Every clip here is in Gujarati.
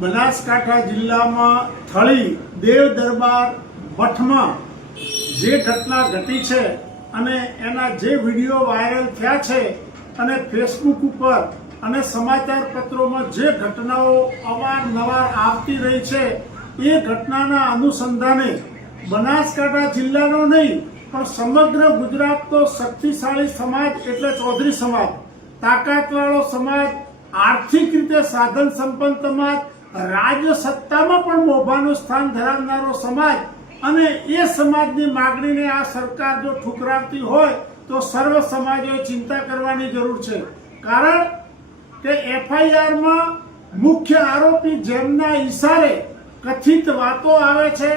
બનાસકાંઠા જિલ્લામાં થળી દેવ દરબાર મઠમાં જે ઘટના ઘટી છે અને એના જે વિડીયો વાયરલ થયા છે અને ફેસબુક ઉપર અને સમાચાર પત્રોમાં જે ઘટનાઓ અવારનવાર આવતી રહી છે એ ઘટનાના અનુસંધાને બનાસકાંઠા જિલ્લાનો નહીં પણ સમગ્ર ગુજરાતનો શક્તિશાળી સમાજ એટલે ચૌધરી સમાજ, તાકાતવાળો સમાજ, આર્થિક રીતે સાધન સંપન્ન સમાજ, રાજ્ય સત્તામાં પણ મોભાનું સ્થાન ધરાવનારો સમાજ અને એ સમાજની માગણીને આ સરકાર જો ઠુકરાવતી હોય તો સર્વ સમાજોએ ચિંતા કરવાની જરૂર છે। કારણ કે એફઆઈઆરમાં મુખ્ય આરોપી જેમના ઈશારે કથિત વાતો આવે છે,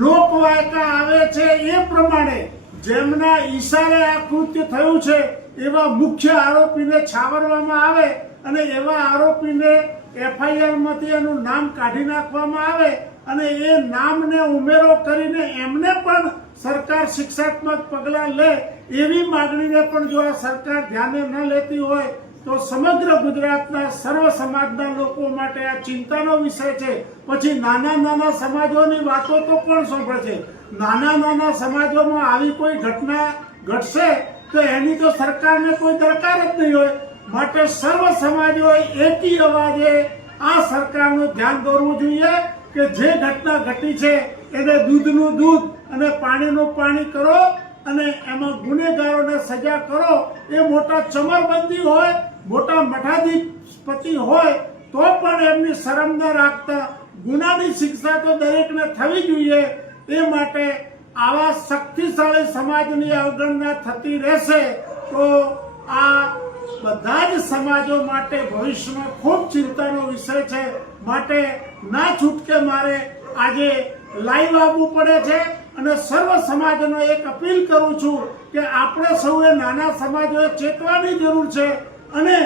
લોકવાયકા આવે છે, એ પ્રમાણે જેમના ઈશારે આ કૃત્ય થયું છે એવા મુખ્ય આરોપીને છાવરવામાં આવે અને એવા આરોપીને એફઆઈઆરમાંથી એનું નામ કાઢી નાખવામાં આવે અને એ નામને ઉમેરો કરીને એમને પણ સરકાર શિક્ષાત્મક પગલાં લે એવી માગણીને પણ જો આ સરકાર ધ્યાને ન લેતી હોય તો સમગ્ર ગુજરાતના સર્વ સમાજના લોકો માટે આ ચિંતાનો વિષય છે। પછી નાના નાના સમાજોની વાતો તો કોણ સાંભળે છે? નાના નાના સમાજોમાં આવી કોઈ ઘટના ઘટશે તો એની તો સરકારને કોઈ દરકાર જ નહીં હોય। માટે સર્વ સમાજોએ એકી અવાજે આ સરકારનું ધ્યાન દોરવું જોઈએ કે જે ઘટના ઘટી છે એને દૂધનું દૂધ અને પાણીનું પાણી કરો અને એમાં ગુનેગારોને સજા કરો। એ મોટા ચમરબંધી હોય, મોટા મઠાધીશપતિ હોય તો પણ એમની શરમ ન રાખતા ગુનાની શિક્ષા તો દરેકને થવી જોઈએ। એ માટે આવા શક્તિશાળી સમાજની અવગણના થતી રહેશે તો આ બધા જ સમાજો માટે ભવિષ્યમાં ખૂબ ચિંતાનો વિષય છે। માટે ના છૂટકે મારે આજે લાઈવ આવવું પડે છે અને સર્વ સમાજનો એક અપીલ કરું છું કે આપણે સૌએ નાના સમાજોએ ચેતવાની જરૂર છે અને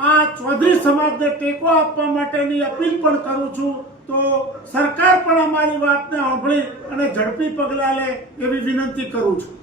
આ ચૌધરી સમાજને ટેકો આપવા માટેની અપીલ પણ કરું છું। તો સરકાર પણ અમારી વાતને સાંભળી અને ઝડપી પગલાં લે એવી વિનંતી કરું છું।